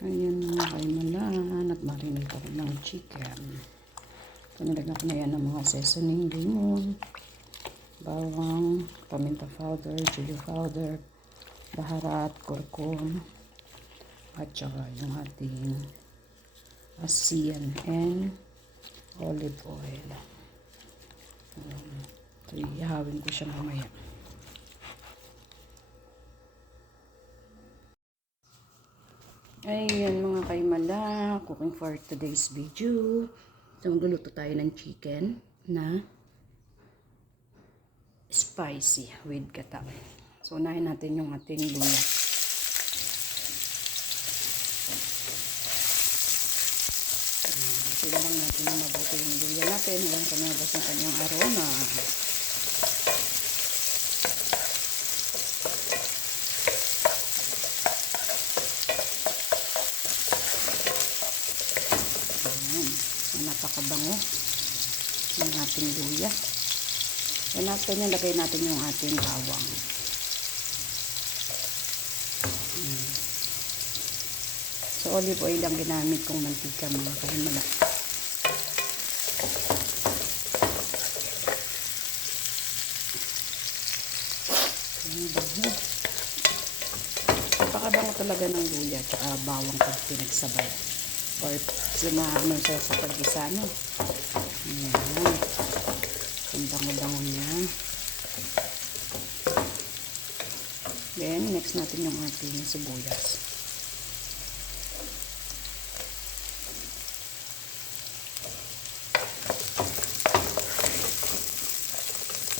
Ayan mga kaimalan at marinig ako ng chicken. Pinilagyan ko na yan ng mga seasoning, limon, bawang, paminta powder, chili powder, baharat, kurkum, at saka yung ating asin and olive oil. Um, so, ihawin ko siya mamaya. Ayan mga kaimala, cooking for today's video. So, magluluto tayo ng chicken na spicy with gata. So, unahin natin yung ating luya. Lang natin na mabuti yung luya natin hanggang kumabas ng kanyang aroma. Ayan. So, napakabango ng ating luya. And after nyo, lagay natin yung ating bawang. Mm. So, olive oil ang ginamit kong mantika mga kahimala. Bango. Napakabango talaga ng luya at bawang pag pinagsabay or sumama siya sa pag-isa, no? Ayan. Ang bango-bango niya. Then, next natin yung ating sibuyas.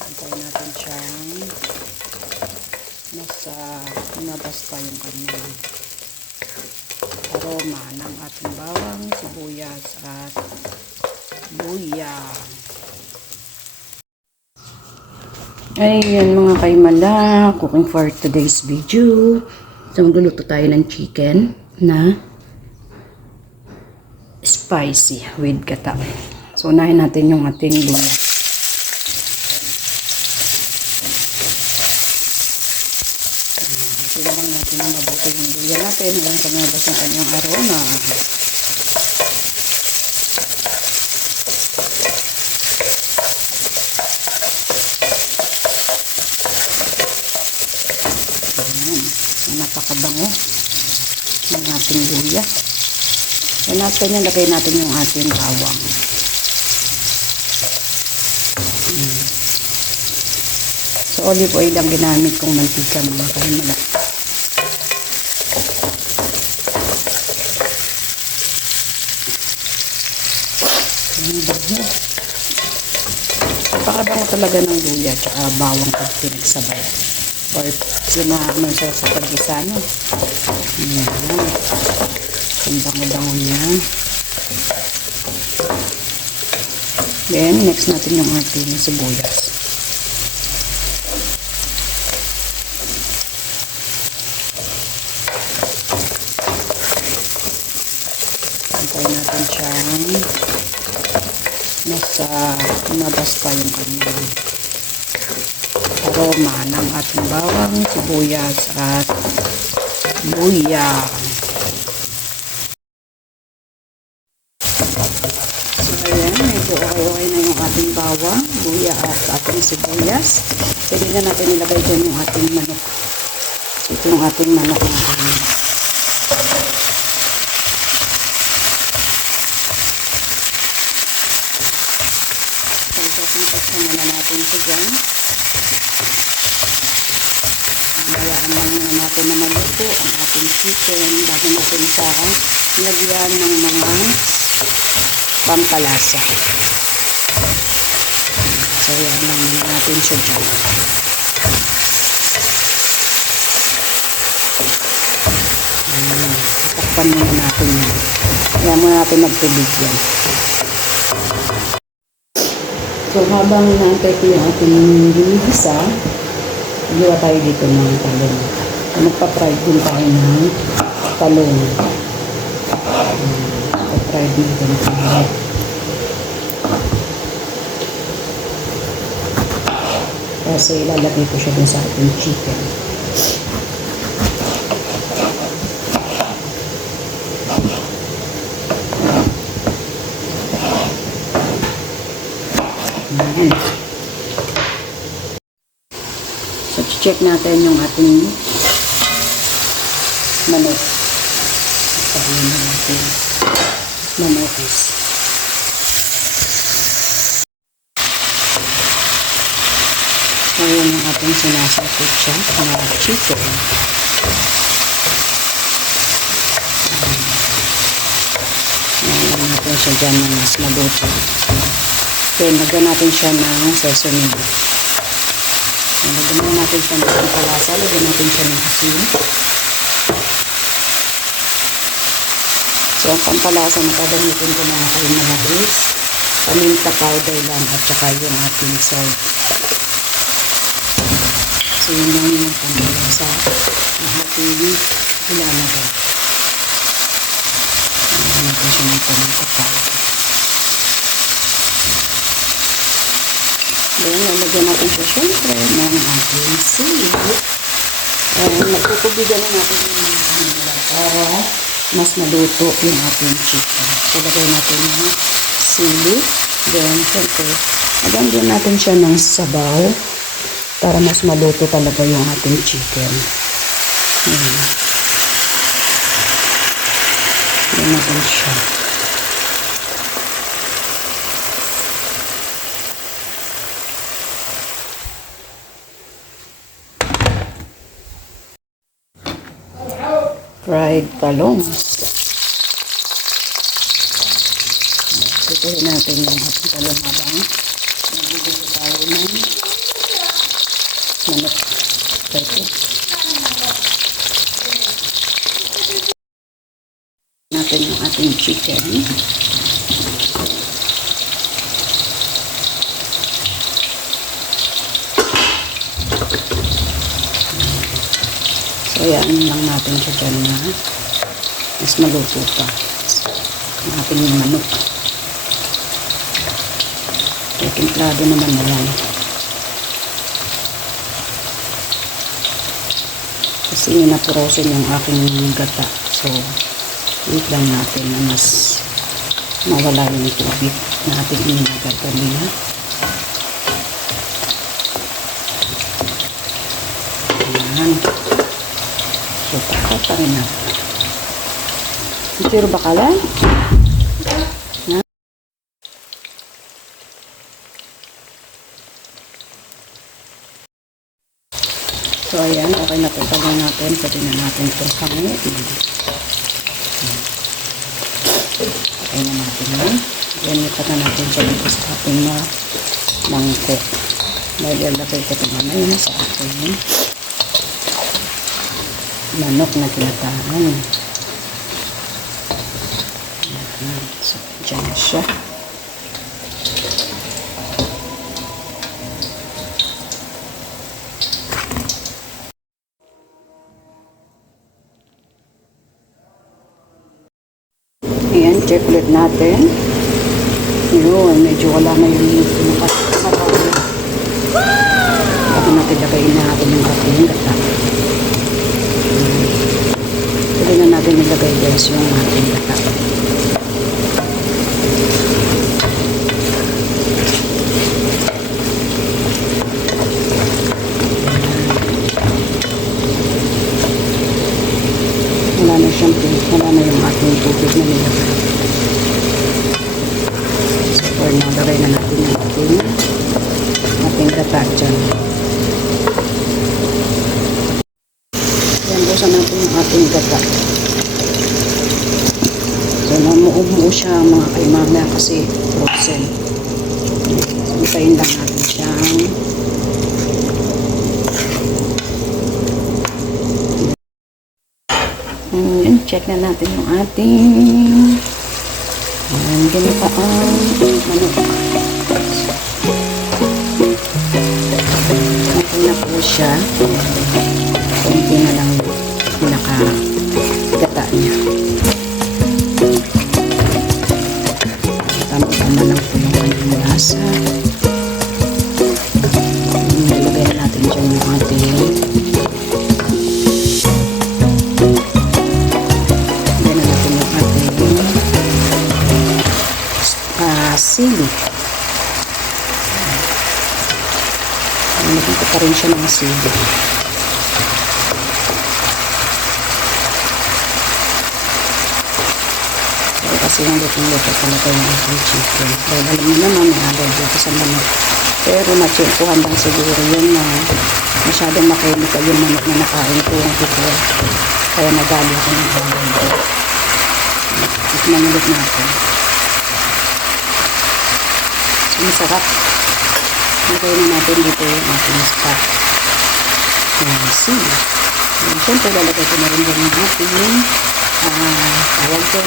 Antay natin siyang nasa lumabas pa yung kanyang aroma ng ating bawang, sibuyas at luya. Ayan mga kaimala, cooking for today's video. So magluluto tayo ng chicken na spicy with gata. So unahin natin yung ating luya. Sila lang natin na mabuti yung luya natin hanggang kumabas ng kanyang aroma. Ayan. Napakabango ng ating luya. And after nyan, lagay natin yung ating bawang. Ayan. So, olive oil ang ginamit kong mantika mga kahimala. Ang bango. Napakabango talaga ng luya at bawang pag pinagsabay. Or sumama siya sa pag-isa, no? Ayan. Ang bango-bango niya. Then, next natin yung ating sibuyas. Antay natin siyang nasa lumabas pa yung kanyang aroma ng ating bawang, sibuyas at luya. So ayan, medyo okay na yung ating bawang, luya at ating sibuyas. Pwede na natin ilagay dyan yung ating manok. Ito yung ating manok na ating So, sasangkot na muna natin ito dyan. Hayaan lang muna natin na maluto ang ating chicken bago natin sa lagyan ng mga pampalasa. So, yan lang muna natin siya dyan. Ayan. Takpan muna natin yan. Kaya muna natin magtubig yan. So, habang ko yung ating ginigisa, gawa tayo dito ng talong magpa-fry din tayo ng talong. Magpa-fry din din tayo. Kasi ilalagay ko siya dun sa ating chicken. So, check natin yung ating manok. Na natin. Manokis. Yan yung ating sinasakot siya na chicken. Ayan natin siya dyan na mas maluto. Then, lagyan natin siya ng sesame. Lagyan na natin siya ng palasa. Lagyan natin siya ng asin. So, ang pampalasa na gagamitin ko na ay malahis, paminta powder lang at saka yung ating salt. So, yun lang yung pampalasa na ating ilalagay. Natin siya ng paminta powder. Then, lalagyan natin siya syempre ng ating sili. And, nagtutubigan na natin yung mga para mas maluto yung ating chicken. So, lagay natin yung sili. Then, syempre, lagyan din natin siya ng sabaw para mas maluto talaga yung ating chicken. Ayan. Lagyan natin siya. Fried talong. Tutuhin natin yung ating talong habang nagbibigay tayo ng manok. Ito. natin yung ating chicken. So, yan lang natin siya dyan na mas maluto pa. Ang ating manok. Kaya timplado naman na yan. Kasi napurosin yung aking gata. So, wait lang natin na mas mawala yung tubig na ating inagat kanina. Ayan. So, rin na. Siro bakalan? So, ayan. Okay na ito. Tagal natin. Pwede na natin itong hangin. Okay na natin yan. Then, ipat na natin sa ating na mangkok. Ilalagay ko ito mamaya sa ating manok na tinataan. Ayan. So, dyan na siya. Ayan, check ulit natin. Yun, medyo wala na yung pinakatawa. Bago natin lagayin na natin yung ating gata. Pwede na natin ilagay guys yung ating gata. Wala na siyang wala na yung ating tubig na nilagay. So, for now, lagay na natin yung ating ating gata dyan. Yan, busan natin yung ating gata. So, namuumuo siya mga kaimamaya kasi frozen. Isayin lang natin siyang Ayan, check na natin yung ating Ayan, ganito ang manok. Okay na po siya. Kunti na lang sili. Kasi yung lutong-luto talaga yung aking chicken. Dahil alam mo naman, may allergy ako sa manok. Pero natsukuhan lang siguro yun na masyadong makemikal yung manok na nakain ko before. Kaya nagali ako ng allergy. Tikman ulit natin. So, masarap. Na natin dito yung ating stock. Sili. And syempre, lalagay ko na rin dyan yung ating ah, tawag ko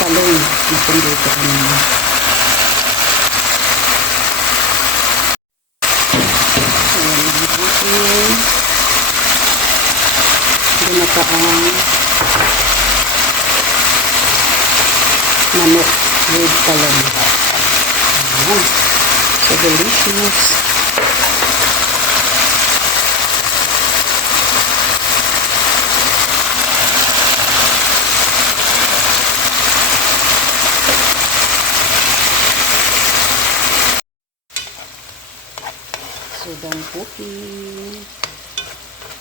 talong na pindito kanina. Ayan na ang ating ginataang manok with talong. Ayan. So delicious. Cooking.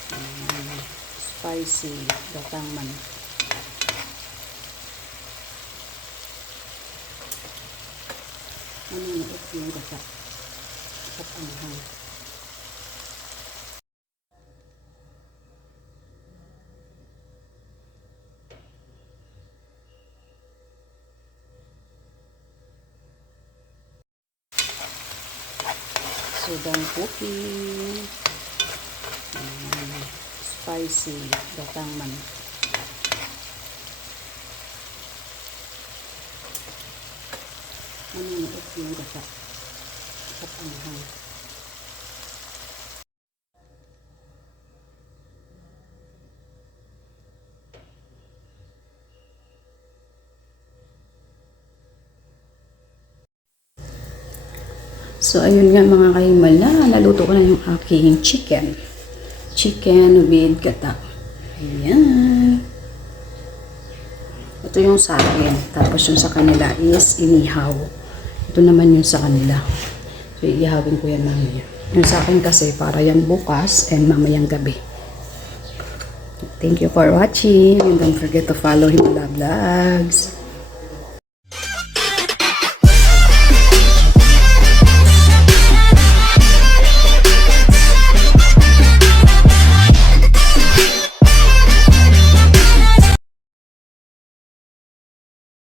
Ayan. Spicy gatang manok. Manunuot yung gata. Sa panghang. Sudang cooking. Ayan. Spicy gatang manok. Manunuot yung gata. Sa panghang. So, ayun nga mga kaimala, naluto ko na yung aking chicken. Chicken with gata. Ayan. Ito yung sa akin. Tapos yung sa kanila is inihaw. Ito naman yung sa kanila. So, iihawin ko yan mamaya. Yung sa akin kasi para yan bukas and mamayang gabi. Thank you for watching and don't forget to follow Himala Vlogs.